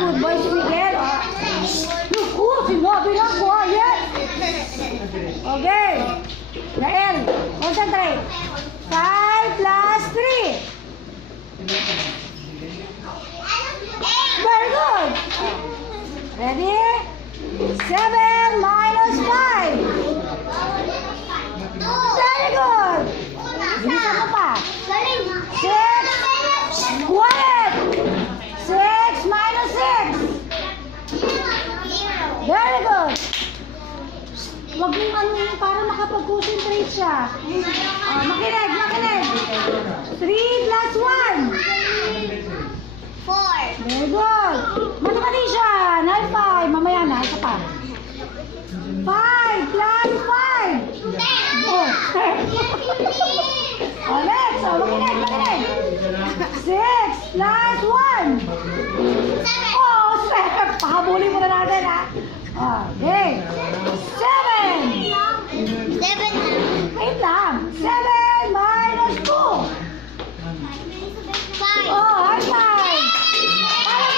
good boy si Miguel. Naku, sinabi na quiet. Okay. Yael, concentrate. 5 plus 3. Very good. Ready? 7 minus 5. Very good. Bilisan mo pa. 6. Quiet. 6 minus 6. Very good. Huwag mong ano yun para makapag-concentrate siya. Makinig, makinig. 3 plus 1. 4. Very good. Mathematician. High five. Mamaya na. Isa pa. 5 plus 5. Oh, 10. Oh, next. Oh, makinig, makinig. 6 plus 1. 7. Oh, 7. Pahabulin mo na natin, ha? Okay.